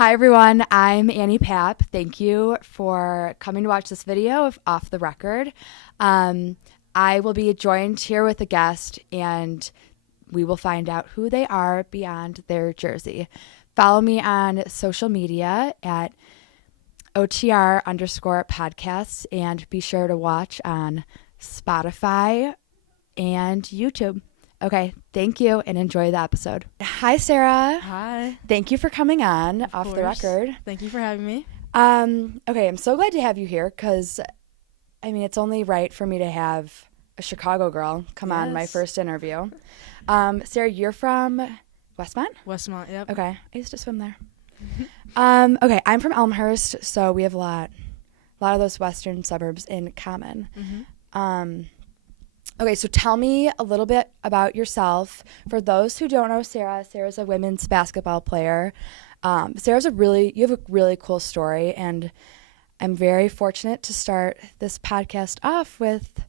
Hi everyone, I'm Annie Papp. Thank you for coming to watch this video of Off the Record. I will be joined here with a guest and we will find out who they are beyond their jersey. Follow me on social media at OTR_podcasts and be sure to watch on Spotify and YouTube. Okay, thank you and enjoy the episode. Hi, Sarah. Hi. Thank you for coming on Off the Record. Thank you for having me. Okay, I'm so glad to have you here because, I mean, it's only right for me to have a Chicago girl come on my first interview. Sarah, you're from Westmont? Westmont, yep. Okay, I used to swim there. Okay, I'm from Elmhurst, so we have a lot of those western suburbs in common. Okay, so tell me a little bit about yourself. For those who don't know Sarah, Sarah's a women's basketball player. You have a really cool story, and I'm very fortunate to start this podcast off with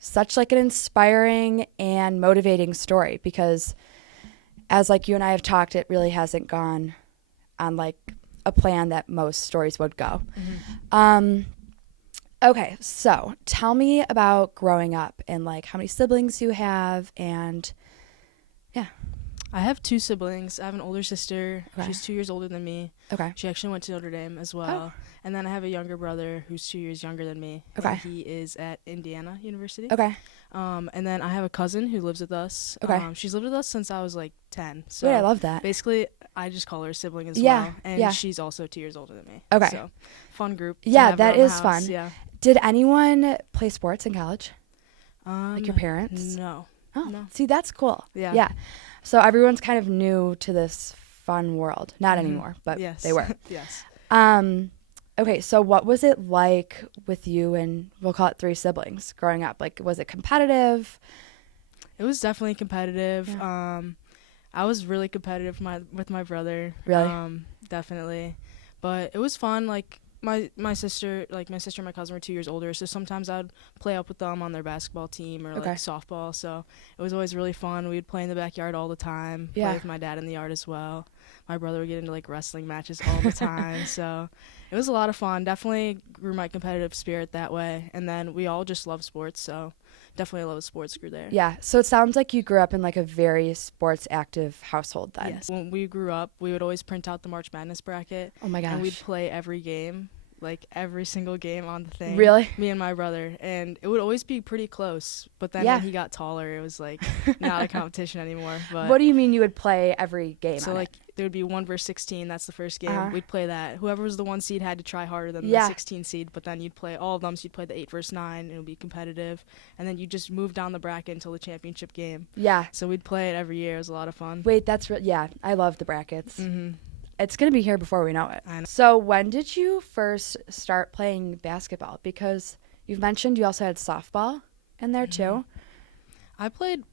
such like an inspiring and motivating story because as like you and I have talked, it really hasn't gone on like a plan that most stories would go. Okay, so tell me about growing up and like how many siblings you have and yeah. I have two siblings. I have an older sister. Okay. She's 2 years older than me. Okay. She actually went to Notre Dame as well. Oh. And then I have a younger brother who's 2 years younger than me. Okay. And he is at Indiana University. Okay. And then I have a cousin who lives with us. Okay. She's lived with us since I was like 10. So Wait, I love that. basically, I just call her a sibling as Yeah, well. And yeah. she's also 2 years older than me. Okay. So fun group. to Yeah, have that around the is house. fun. Yeah. Did anyone play sports in college? Like your parents? No. Oh, No. see, that's cool. Yeah. Yeah. So everyone's kind of new to this fun world. Not anymore, but Yes. they were. Yes. Okay, so what was it like with you and we'll call it 3 siblings growing up? Like, was it competitive? It was definitely competitive. Yeah. I was really competitive with my brother. Really? Definitely. But it was fun. Like my sister and my cousin were 2 years older, so sometimes I'd play up with them on their basketball team or Okay. like softball. So it was always really fun. We'd play in the backyard all the time. Yeah. Play with my dad in the yard as well. My brother would get into like wrestling matches all the time. So it was a lot of fun. Definitely grew my competitive spirit that way. And then we all just love sports, so definitely a love of sports grew there. Yeah, so it sounds like you grew up in like a very sports active household then. Yes. When we grew up, we would always print out the March Madness bracket. Oh my gosh. And we'd play every game, like every single game on the thing. Really? Me and my brother. And it would always be pretty close. But then Yeah. when he got taller, it was like not a competition anymore. But What do you mean you would play every game so on like it? there would be 1 versus 16. That's the first game. Uh-huh. We'd play that. Whoever was the 1 seed had to try harder than Yeah. the 16 seed. But then you'd play all of them. So you'd play the 8 versus 9. And it would be competitive. And then you just move down the bracket until the championship game. Yeah. So we'd play it every year. It was a lot of fun. Wait, that's yeah, I love the brackets. Mm-hmm. It's going to be here before we know it. I know. So when did you first start playing basketball? Because you've mentioned you also had softball in there too. I played,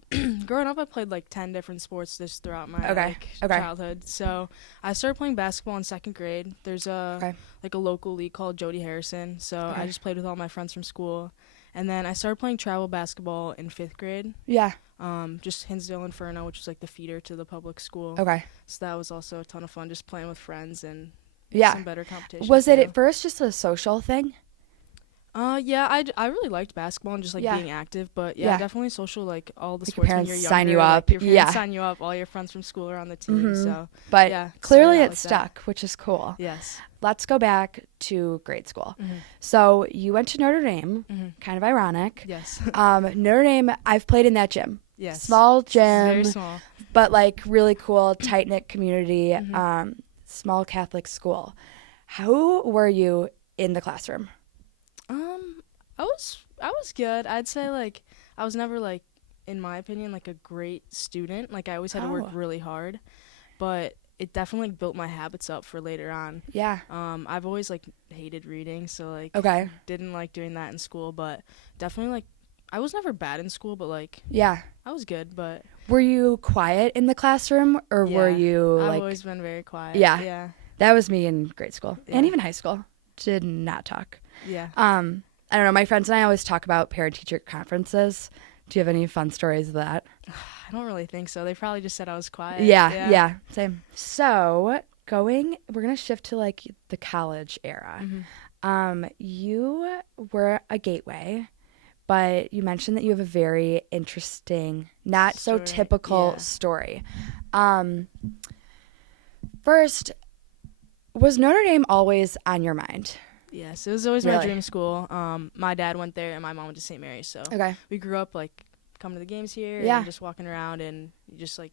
growing up, I played like 10 different sports just throughout my Okay. childhood. So I started playing basketball in 2nd grade. There's a local league called Jody Harrison. So I just played with all my friends from school. And then I started playing travel basketball in 5th grade. Yeah. Just Hinsdale Inferno, which is like the feeder to the public school. Okay. So that was also a ton of fun, just playing with friends and Yeah. some better competition. Was it at first just a social thing? Yeah, I really liked basketball and just like Yeah. being active, but Yeah. definitely social, like all the Like your sports when parents you're younger. sign you like, up. your parents Yeah. sign you up, all your friends from school are on the team, so But yeah, clearly started out it like that. stuck, which is cool. Yes. Let's go back to grade school. Mhm. So you went to Notre Dame, Mhm. kind of ironic. Yes. Notre Dame, I've played in that gym. Yes. Small It's gym, very small. but like really cool, tight-knit community, Mhm. small Catholic school. How were you in the classroom? I was good. I'd say like I was never like, in my opinion, like a great student. Like I always had to work Oh. really hard, but it definitely built my habits up for later on. Yeah. I've always like hated reading, so like Okay. didn't like doing that in school, but definitely like I was never bad in school, but like Yeah. I was good, but Were you quiet in the classroom or were yeah, you I've like always been very quiet. Yeah. Yeah. that was me in grade school and Yeah. even high school. Did not talk. Yeah. I don't know, my friends and I always talk about parent-teacher conferences. Do you have any fun stories of that? I don't really think so. They probably just said I was quiet. Yeah, same. So, we're going to shift to like the college era. You were a gateway, but you mentioned that you have a very interesting, not so Story, typical yeah. story. First, was Notre Dame always on your mind? Yes, it was always my Really? dream school. My dad went there and my mom went to St. Mary's, so Okay. we grew up like coming to the games here Yeah. and just walking around and just like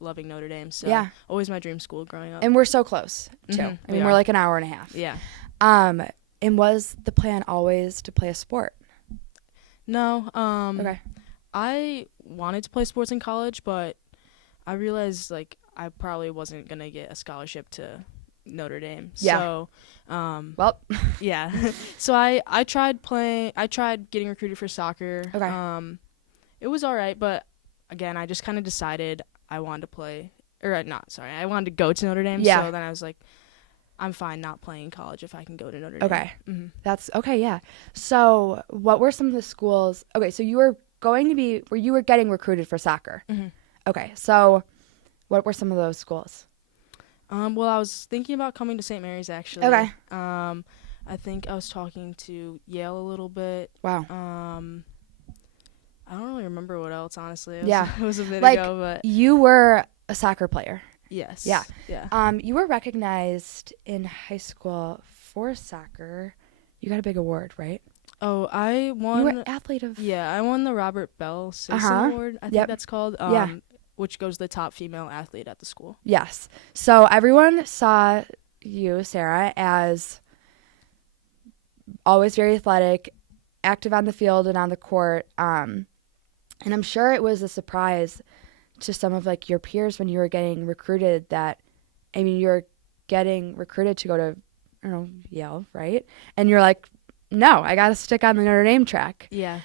loving Notre Dame. So Yeah. always my dream school growing up. And we're so close, too. Mhm, I mean, we we're are. like an hour and a half. Yeah. And was the plan always to play a sport? No. Okay. I wanted to play sports in college, but I realized like I probably wasn't gonna get a scholarship to Notre Dame. Yeah. So, Well, yeah. So I tried playing. I tried getting recruited for soccer. Okay. It was all right, but again, I just kind of decided I wanted to play, or not. Sorry, I wanted to go to Notre Dame. Yeah. So then I was like, I'm fine not playing college if I can go to Notre Dame. Okay. Mm-hmm. That's okay. Yeah. So what were some of the schools? Okay. So you were you were getting recruited for soccer. Mm-hmm. Okay. So what were some of those schools? Well, I was thinking about coming to St. Mary's actually. Okay. I think I was talking to Yale a little bit. Wow. I don't really remember what else, honestly. Yeah. It was a bit Like, ago, but you were a soccer player. yes. Yeah. Yeah. You were recognized in high school for soccer. You got a big award, right? Oh, I won. You were athlete of. Yeah, I won the Robert Bell Citizen Uh-huh. Award. I think Yep. that's called. Yeah. Which goes to the top female athlete at the school. Yes. So everyone saw you, Sarah, as always very athletic, active on the field and on the court. And I'm sure it was a surprise to some of like your peers when you were getting recruited that, I mean, you're getting recruited to go to, I don't know, Yale, right? And you're like, no, I got to stick on the Notre Dame track. Yeah.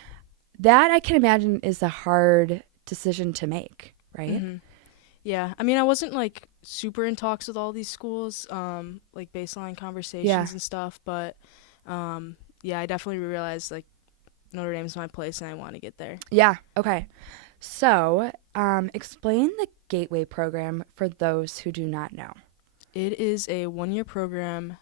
That I can imagine is a hard decision to make, right? Mm-hmm. Yeah. I mean, I wasn't like super in talks with all these schools, like baseline conversations Yeah. and stuff, but yeah, I definitely realized like Notre Dame's my place and I want to get there. Yeah. Okay. So, explain the Gateway program for those who do not know. It is a 1-year program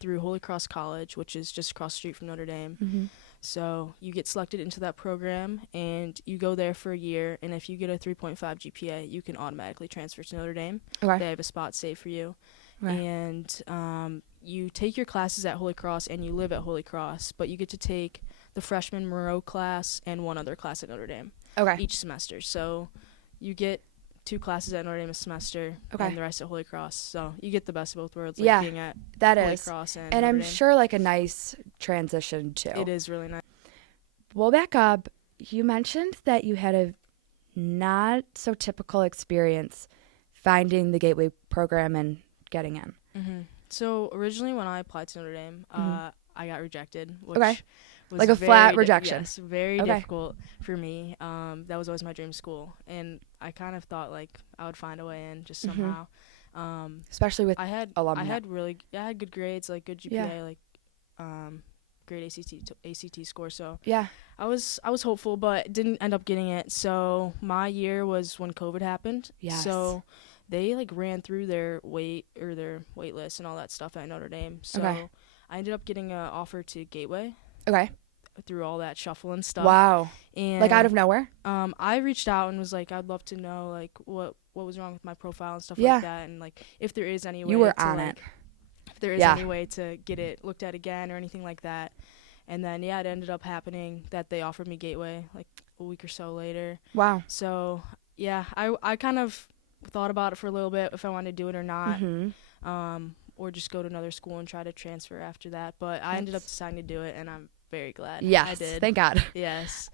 through Holy Cross College, which is just across the street from Notre Dame. Mm-hmm. So you get selected into that program, and you go there for a year, and if you get a 3.5 GPA, you can automatically transfer to Notre Dame. Okay. They have a spot saved for you. Okay. And you take your classes at Holy Cross, and you live at Holy Cross, but you get to take the freshman Moreau class and one other class at Notre Dame Okay. each semester. So you get 2 classes at Notre Dame a semester, Okay. and the rest at Holy Cross. So you get the best of both worlds, like Yeah, being at That Holy is. Cross and And Notre I'm Dame. sure like a nice transition too. It is really nice. We'll back up. You mentioned that you had a not so typical experience finding the Gateway program and getting in. Mm-hmm. So originally when I applied to Notre Dame, I got rejected, which Okay. was Like a very flat rejection. Yes, very Okay. difficult for me. That was always my dream school, and I kind of thought like I would find a way in just Mhm. somehow. Especially with I had alumni. I had good grades, like good GPA, Yeah. like great ACT score. So Yeah. I was hopeful, but didn't end up getting it. So my year was when COVID happened. Yes. So they like ran through their wait list and all that stuff at Notre Dame. So Okay. I ended up getting an offer to Gateway Okay. through all that shuffle and stuff. Wow. And Like out of nowhere? I reached out and was like, I'd love to know like what was wrong with my profile and stuff Yeah. like that, and like if there is any way You were to, on like, it. if there is Yeah. any way to get it looked at again or anything like that. And then yeah, it ended up happening that they offered me Gateway like a week or so later. Wow. So yeah, I kind of thought about it for a little bit if I wanted to do it or not, Mm-hmm. or just go to another school and try to transfer after that. But I ended up deciding to do it, and I'm very glad Yes. I did. Thank God. Yes.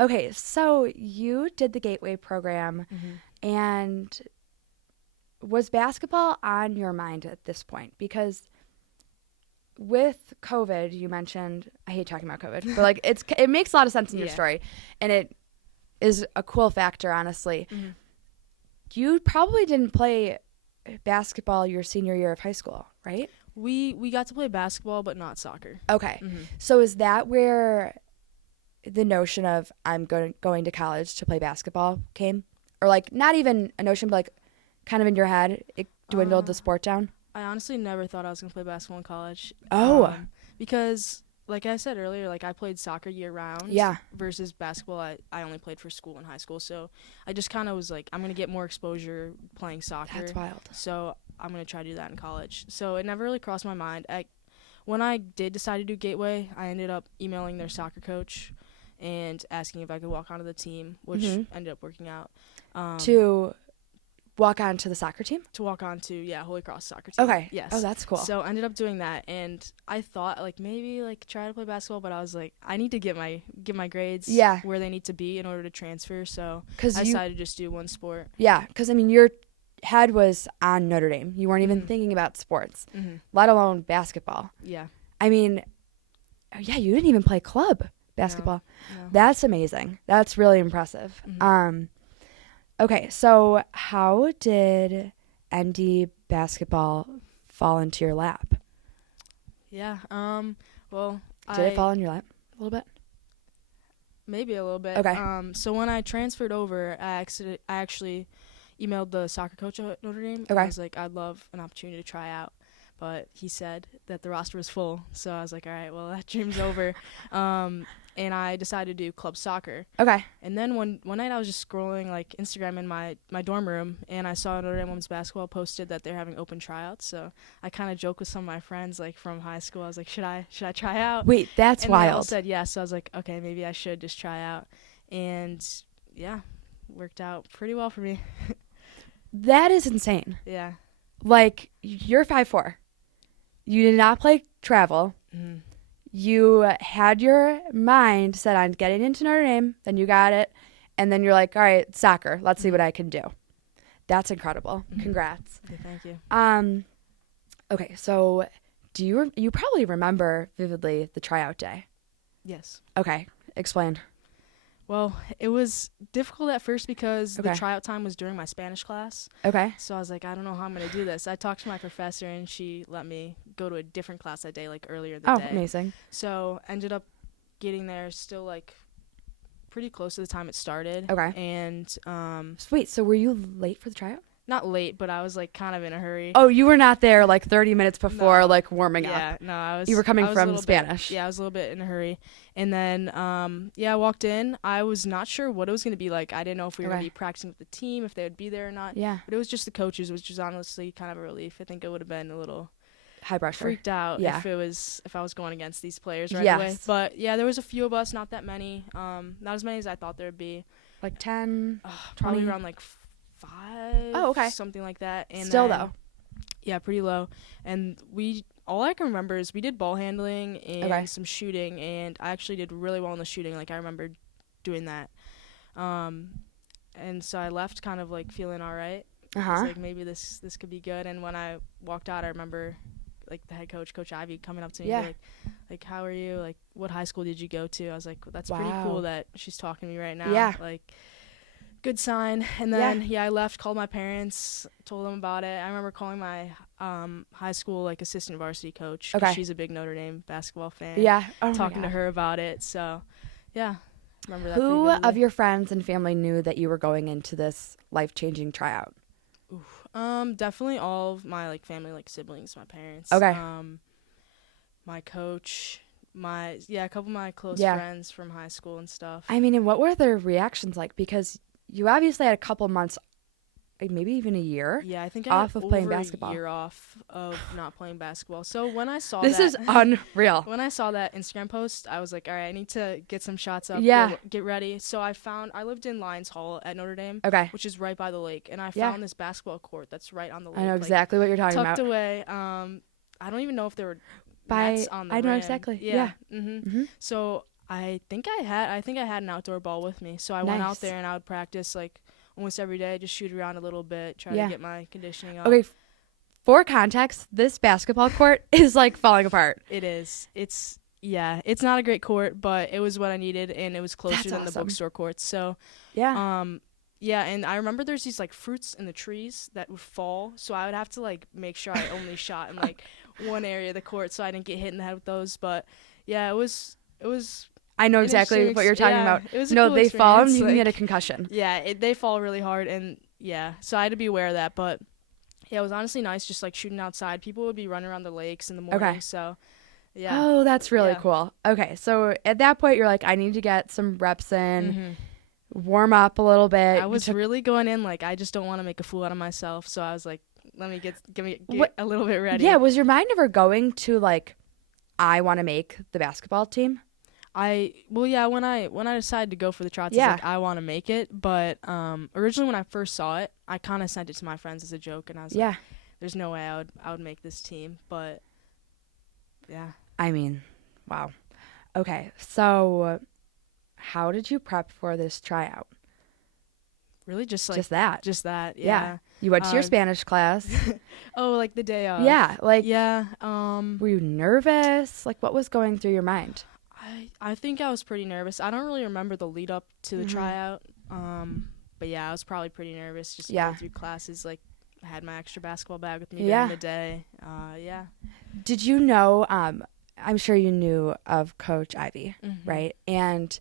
Okay. So you did the Gateway program, Mm-hmm. and was basketball on your mind at this point? Because with COVID, you mentioned, I hate talking about COVID, but like it makes a lot of sense in your Yeah. story, and it is a cool factor, honestly. Mm-hmm. You probably didn't play basketball your senior year of high school, right? We got to play basketball, but not soccer. Okay. Mm-hmm. So is that where the notion of I'm going to college to play basketball came? Or like not even a notion, but like kind of in your head, it dwindled the Uh, sport down? I honestly never thought I was gonna play basketball in college. Oh, Because like I said earlier, like I played soccer year round. yeah. Versus basketball, I only played for school in high school. So I just kind of was like, I'm gonna get more exposure playing soccer. That's wild. So I'm gonna try to do that in college. So it never really crossed my mind. When I did decide to do Gateway, I ended up emailing their soccer coach and asking if I could walk onto the team, which ended up working out. To walk on to the soccer team? To walk on to, Holy Cross soccer team. Okay. Yes. Oh, that's cool. So I ended up doing that, and I thought like maybe like try to play basketball, but I was like, I need to get my grades where they need to be in order to transfer. So I decided to just do one sport. Yeah, because I mean, your head was on Notre Dame. You weren't even thinking about sports, let alone basketball. Yeah. I mean, yeah, you didn't even play club basketball. No. That's amazing. That's really impressive. Okay, so how did ND basketball fall into your lap? Yeah. Well, Did it fall in your lap a little bit? Maybe a little bit. Okay. So when I transferred over, I actually emailed the soccer coach at Notre Dame. Okay. I was like, I'd love an opportunity to try out. But he said that the roster was full. So I was like, all right, well, that dream's over. And I decided to do club soccer. Okay. And then one night I was just scrolling like Instagram in my dorm room, and I saw Notre Dame women's basketball posted that they're having open tryouts. So I kind of joked with some of my friends like from high school. I was like, should I try out? Wait, that's and wild. They all said yes. So I was like, okay, maybe I should just try out. And yeah, worked out pretty well for me. That is insane. Yeah. Like, you're 5'4". You did not play travel. Mm-hmm. You had your mind set on getting into Notre Dame, then you got it, and then you're like, all right, soccer, let's see what I can do. That's incredible. Congrats. Okay, thank you. Okay, so do you probably remember vividly the tryout day? Yes. Okay, explain. Well, it was difficult at first because the tryout time was during my Spanish class. Okay. So I was like, I don't know how I'm going to do this. I talked to my professor, and she let me go to a different class that day, like earlier in the day. Oh, amazing. So ended up getting there still, like, pretty close to the time it started. Okay. And Wait, so were you late for the tryout? not late, but I was, like, kind of in a hurry. Oh, you were not there, like, 30 minutes before, No. like, warming up. Yeah, no, I was. You were coming I was a from little Spanish. I was a little bit in a hurry. And then, I walked in. I was not sure what it was going to be like. I didn't know if we were going to be practicing with the team, if they would be there or not. Yeah. But it was just the coaches, which was honestly kind of a relief. I think it would have been a little High pressure. freaked out Yeah. if I was going against these players right Yes. away. But, yeah, there was a few of us, not that many. Not as many as I thought there would be. Like 10, Probably 20? around, like, 5. Oh, okay. Something like that. And Still, then, though. Yeah, pretty low. And all I can remember is we did ball handling and some shooting, and I actually did really well in the shooting. Like, I remember doing that. And so I left kind of, like, feeling all right. I was like, maybe this could be good. And when I walked out, I remember, like, the head coach, Coach Ivy, coming up to me and be like, how are you? Like, what high school did you go to? I was like, well, that's pretty cool that she's talking to me right now. Yeah. Like, good sign. And then I left, called my parents, told them about it. I remember calling my high school like assistant varsity coach. 'Cause she's a big Notre Dame basketball fan. Yeah. Oh, talking to her about it. So yeah, remember that. Who of your friends and family knew that you were going into this life-changing tryout? Definitely all of my like family, like siblings, my parents. My coach, a couple of my close friends from high school and stuff. I mean, and what were their reactions like? Because you obviously had a couple months, like maybe even a year. Yeah, I think off I of had playing over basketball. a year off of not playing basketball. So when I saw This that, is unreal. when I saw that Instagram post, I was like, all right, I need to get some shots up. Yeah. Get ready. So I lived in Lions Hall at Notre Dame, which is right by the lake, and I found this basketball court that's right on the lake. I know exactly what you're talking tucked about. away. I don't even know if there were nets on the I know rim. exactly. Yeah. Mm-hmm. So I think I had an outdoor ball with me. So I went out there and I would practice like almost every day, just shoot around a little bit, try to get my conditioning up. Okay, for context, this basketball court is like falling apart. It is. It's not a great court, but it was what I needed, and it was closer than the bookstore courts. So and I remember there's these like fruits in the trees that would fall, so I would have to like make sure I only shot in like one area of the court so I didn't get hit in the head with those. But yeah, it was I know exactly what you're talking about. It was a no, cool they fall and experience. you can Like, get a concussion. Yeah, they fall really hard, and yeah, so I had to be aware of that. But yeah, it was honestly nice just like shooting outside. People would be running around the lakes in the morning. Okay. So yeah. Oh, that's really Yeah. cool. Okay, so at that point, you're like, I need to get some reps in, hmm warm up a little bit. I You was took really going in like I just don't want to make a fool out of myself. So I was like, let me get What- a little bit ready. Yeah, was your mind ever going to like, I want to make the basketball team? When I decided to go for the trots, Yeah. I was like I want to make it. But originally when I first saw it, I kind of sent it to my friends as a joke, and I was like, Yeah. there's no way I would make this team. But yeah. I mean, wow. Okay, so how did you prep for this tryout? Really just like Just that. just that. Yeah. Yeah. You went to your Um, Spanish class. Oh, like the day of. Yeah, like, Yeah. were you nervous? Like, what was going through your mind? I think I was pretty nervous. I don't really remember the lead up to the Mhm. tryout. But yeah, I was probably pretty nervous just Yeah. going through classes. Like, I had my extra basketball bag with me Yeah. during the day. Yeah. Did you know, I'm sure you knew of Coach Ivy, Mhm. right? And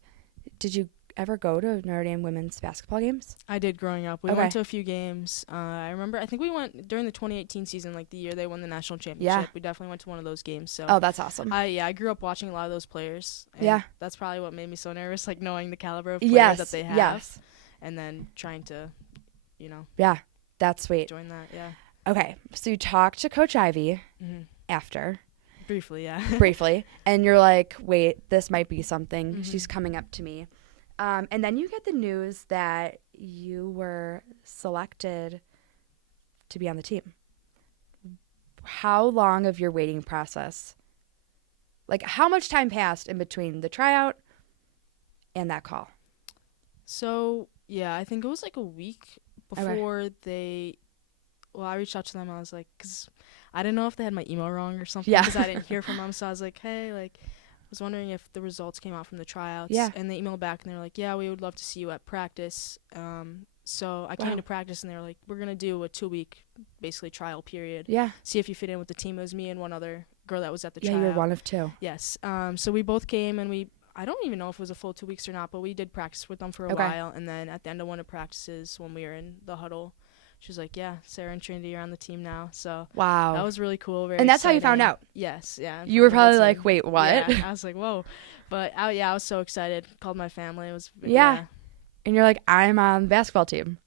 did you ever go to Notre Dame women's basketball games? I did growing up. We Okay. went to a few games. I think we went during the 2018 season, like the year they won the national championship. Yeah. We definitely went to one of those games. So Oh, that's awesome. I grew up watching a lot of those players. And Yeah. that's probably what made me so nervous, like knowing the caliber of players Yes, that they have, yes. and then trying to, Yeah, that's sweet. join that. Yeah. Okay, so you talked to Coach Ivy hmm after, Briefly, yeah. briefly, and you're like, wait, this might be something. Mhm. She's coming up to me. And then you get the news that you were selected to be on the team. How long of your waiting process? Like, how much time passed in between the tryout and that call? So yeah, I think it was like a week Okay. before they. Well, I reached out to them. I was like, because I didn't know if they had my email wrong or something. Yeah. Because I didn't hear from them. So I was like, hey, like, I was wondering if the results came out from the tryouts. Yeah. And they emailed back and they were like, yeah, we would love to see you at practice. So I Wow. came to practice and they were like, we're gonna do a 2-week, basically trial period. Yeah. See if you fit in with the team. It was me and one other girl that was at the Yeah, tryout. you're one of two. Yes. So we both came and I don't even know if it was a full 2 weeks or not, but we did practice with them for a Okay. while. And then at the end of one of practices, when we were in the huddle, she was like, yeah, Sarah and Trinity are on the team now. So Wow. that was really cool. Very And that's how you found exciting. out? Yes. Yeah. You were from the whole probably like, team. wait, what? Yeah, I was like, whoa. But I was so excited. Called my family. It was Yeah. And you're like, I'm on the basketball team.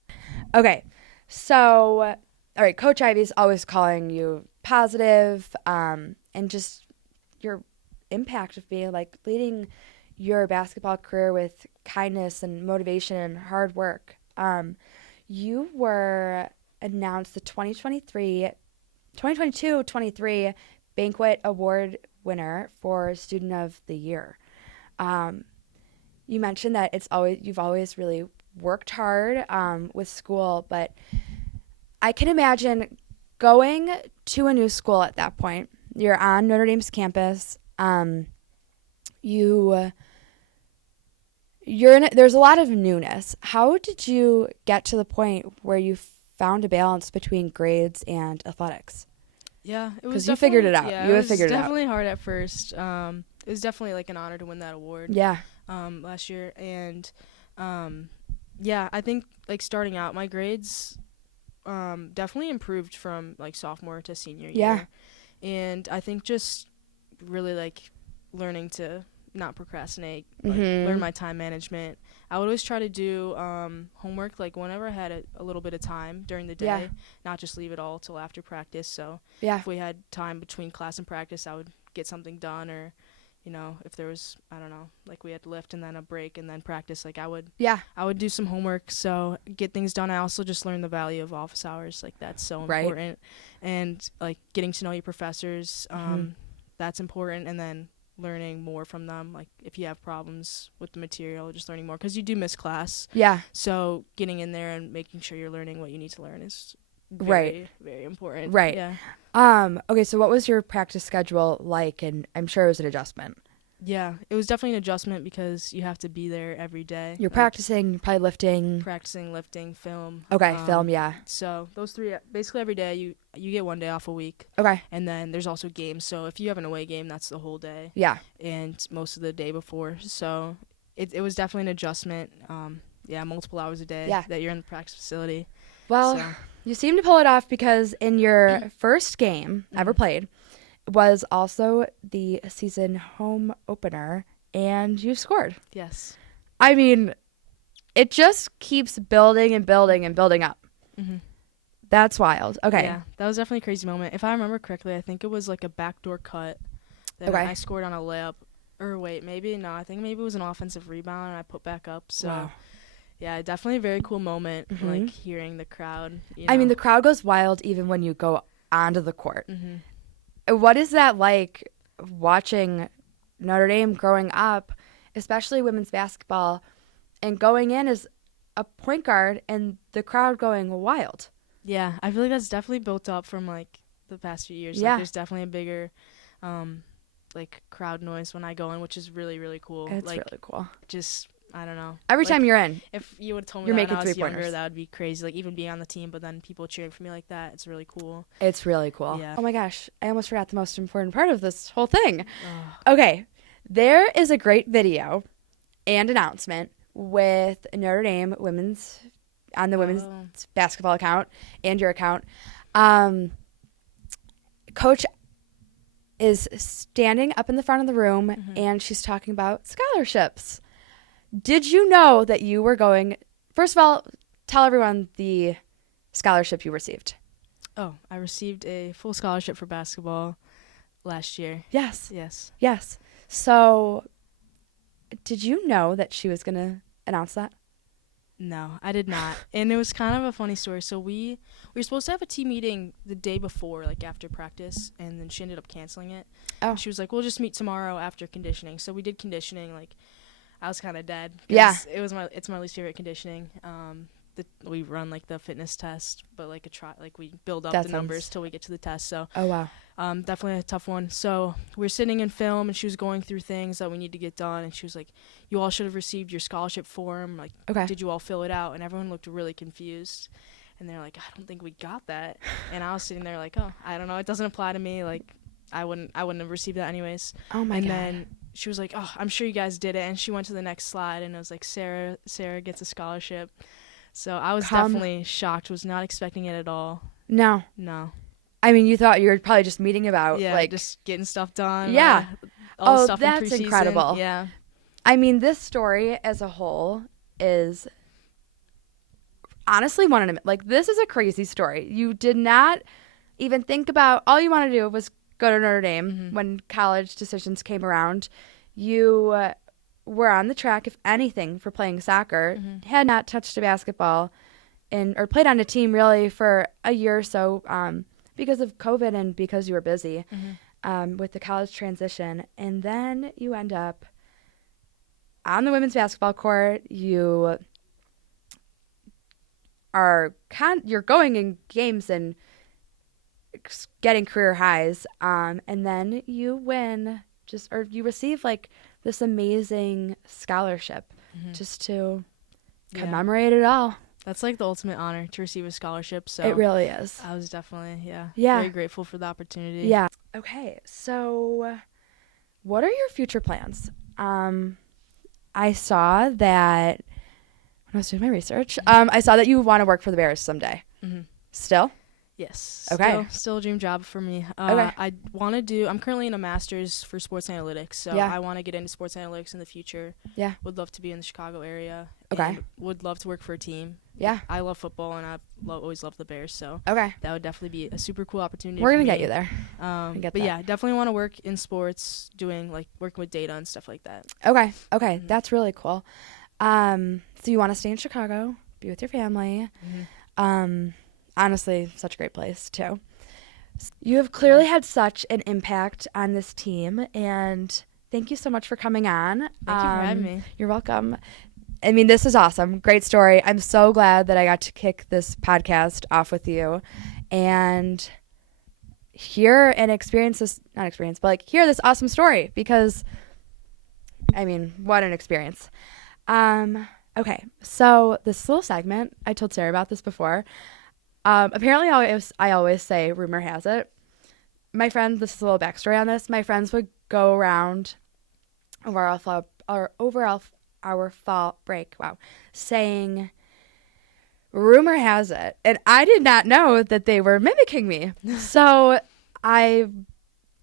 Okay. So, all right, Coach Ivy's always calling you positive, and just your impact of being like leading your basketball career with kindness and motivation and hard work. You were announced the 2022-23 Banquet Award winner for Student of the Year. You mentioned that you've always really worked hard with school, but I can imagine going to a new school at that point. You're on Notre Dame's campus. There's a lot of newness. How did you get to the point where you found a balance between grades and athletics? Yeah, it was 'Cause you figured it out. Yeah, You it had was figured it out. definitely hard at first. It was definitely like an honor to win that award. Yeah. Last year, and yeah, I think like starting out, my grades definitely improved from like sophomore to senior Yeah. year, and I think just really like learning to not procrastinate, like Mhm. learn my time management. I would always try to do homework like whenever I had a little bit of time during the day, Yeah. not just leave it all till after practice. So Yeah. if we had time between class and practice, I would get something done, or if there was, I don't know, like we had to lift and then a break and then practice, like I would Yeah. do some homework, so get things done. I also just learned the value of office hours, like that's so Right. important, and like getting to know your professors, Mhm. that's important, and then learning more from them, like if you have problems with the material, just learning more, because you do miss class, Yeah. so getting in there and making sure you're learning what you need to learn is very, Right. very important. Right. Yeah. Okay, so what was your practice schedule like? And I'm sure it was an adjustment. Yeah, it was definitely an adjustment because you have to be there every day. You're like, practicing, you're probably lifting. practicing, lifting, film. Okay, film, yeah. So those three, basically every day you get one day off a week, Okay, and then there's also games. So if you have an away game, that's the whole day, yeah. and most of the day before. So it was definitely an adjustment. Yeah, multiple hours a day Yeah. that you're in the practice facility. Well, So, you seem to pull it off because in your first game ever played was also the season home opener, and you scored. yes. I mean, it just keeps building and building and building up. Hmm. That's wild. Okay. Yeah, that was definitely a crazy moment. If I remember correctly, I think it was like a backdoor cut. Then Okay. I scored on a layup. Or wait, maybe no. I think maybe it was an offensive rebound, and I put back up. So Wow. yeah, definitely a very cool moment. Mhm. Like hearing the crowd. I mean, the crowd goes wild even when you go onto the court. Hmm. What is that like watching Notre Dame growing up, especially women's basketball, and going in as a point guard and the crowd going wild? Yeah, I feel like that's definitely built up from like the past few years. Yeah. Like, there's definitely a bigger, like crowd noise when I go in, which is really really cool. It's like really cool. just I don't know. Every Like, time you're in, if you would have told me you're that making when I was three-pointers. younger, that would be crazy. Like even being on the team, but then people cheering for me like that, it's really cool. it's really cool. Yeah. Oh my gosh, I almost forgot the most important part of this whole thing. Ugh. Okay, there is a great video and announcement with Notre Dame women's on the women's Oh. basketball account and your account. Coach is standing up in the front of the room and she's talking about scholarships. Did you know that you were going? First of all, tell everyone the scholarship you received. Oh, I received a full scholarship for basketball last year. Yes. Yes. Yes. So, did you know that she was going to announce that? No, I did not. And it was kind of a funny story. So we were supposed to have a team meeting the day before, like after practice, and then she ended up canceling it. Oh. She was like, "We'll just meet tomorrow after conditioning." So we did conditioning. Like, I was kind of dead. 'Cause Yeah. it's my least favorite conditioning. We run like the fitness test, but like we build up That the numbers sounds- till we get to the test. So Oh, wow. definitely a tough one. So we're sitting in film, and she was going through things that we need to get done, and she was like, "You all should have received your scholarship form. Like, Okay. did you all fill it out?" And everyone looked really confused, and they're like, "I don't think we got that." And I was sitting there like, "Oh, I don't know. It doesn't apply to me. Like, I wouldn't have received that anyways." Oh, my And God. then she was like, "Oh, I'm sure you guys did it." And she went to the next slide, and it was like, Sarah gets a scholarship. So I was definitely shocked. Was not expecting it at all. No. No. I mean, you thought you were probably just meeting about, Yeah, like, just getting stuff done. Yeah. All the Oh, stuff that's in preseason. incredible. Yeah. I mean, this story as a whole is honestly one in a, like, this is a crazy story. You did not even think about, all you want to do was go to Notre Dame when college decisions came around. You were on the track, if anything, for playing soccer, had not touched a basketball or played on a team really for a year or so because of COVID and because you were busy with the college transition. And then you end up on the women's basketball court. You are you're going in games and getting career highs, and then you win or you receive like this amazing scholarship just to commemorate it all. That's like the ultimate honor to receive a scholarship. So It really is. I was definitely Yeah. very grateful for the opportunity. Yeah. Okay, so what are your future plans? I saw that when I was doing my research, I saw that you want to work for the Bears someday. Still? Yes. Okay. Still a dream job for me. Okay. I want to do. I'm currently in a master's for sports analytics, so Yeah. I want to get into sports analytics in the future. Yeah. Would love to be in the Chicago area. Okay. And would love to work for a team. Yeah. I love football, and I always loved the Bears, so Okay. that would definitely be a super cool opportunity. We're for going to me. get you there. But that. yeah, definitely want to work in sports, doing like working with data and stuff like that. Okay. Okay. That's really cool. So you want to stay in Chicago, be with your family. Honestly, such a great place too. You have clearly had such an impact on this team, and thank you so much for coming on. Thank you for having me. You're welcome. I mean, this is awesome. Great story. I'm so glad that I got to kick this podcast off with you and hear and experience this, not experience, but like hear this awesome story because, I mean, what an experience. Okay, so this little segment, I told Sarah about this before. Apparently, I always say, rumor has it. My friend, this is a little backstory on this. My friends would go around over our fall break, saying rumor has it, and I did not know that they were mimicking me. So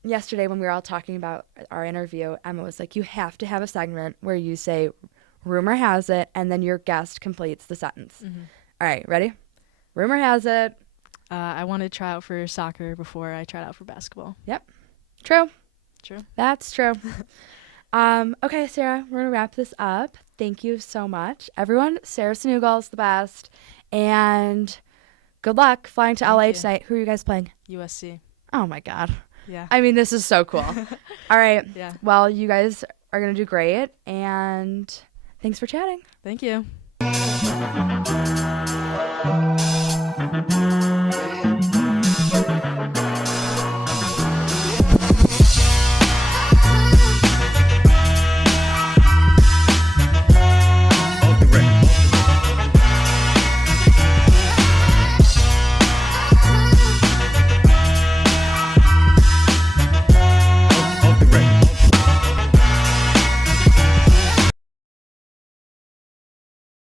yesterday when we were all talking about our interview, Emma was like, you have to have a segment where you say, rumor has it, and then your guest completes the sentence. Mm-hmm. All right, ready? Rumor has it. I want to try out for soccer before I tried out for basketball. Yep. True. True. That's true. Okay, Sarah, we're going to wrap this up. Thank you so much. Everyone, Sarah Cernugel is the best. And good luck flying to LA tonight. Who are you guys playing? USC. Oh, my God. Yeah. I mean, this is so cool. All right. Yeah. Well, you guys are going to do great. And thanks for chatting. Thank you.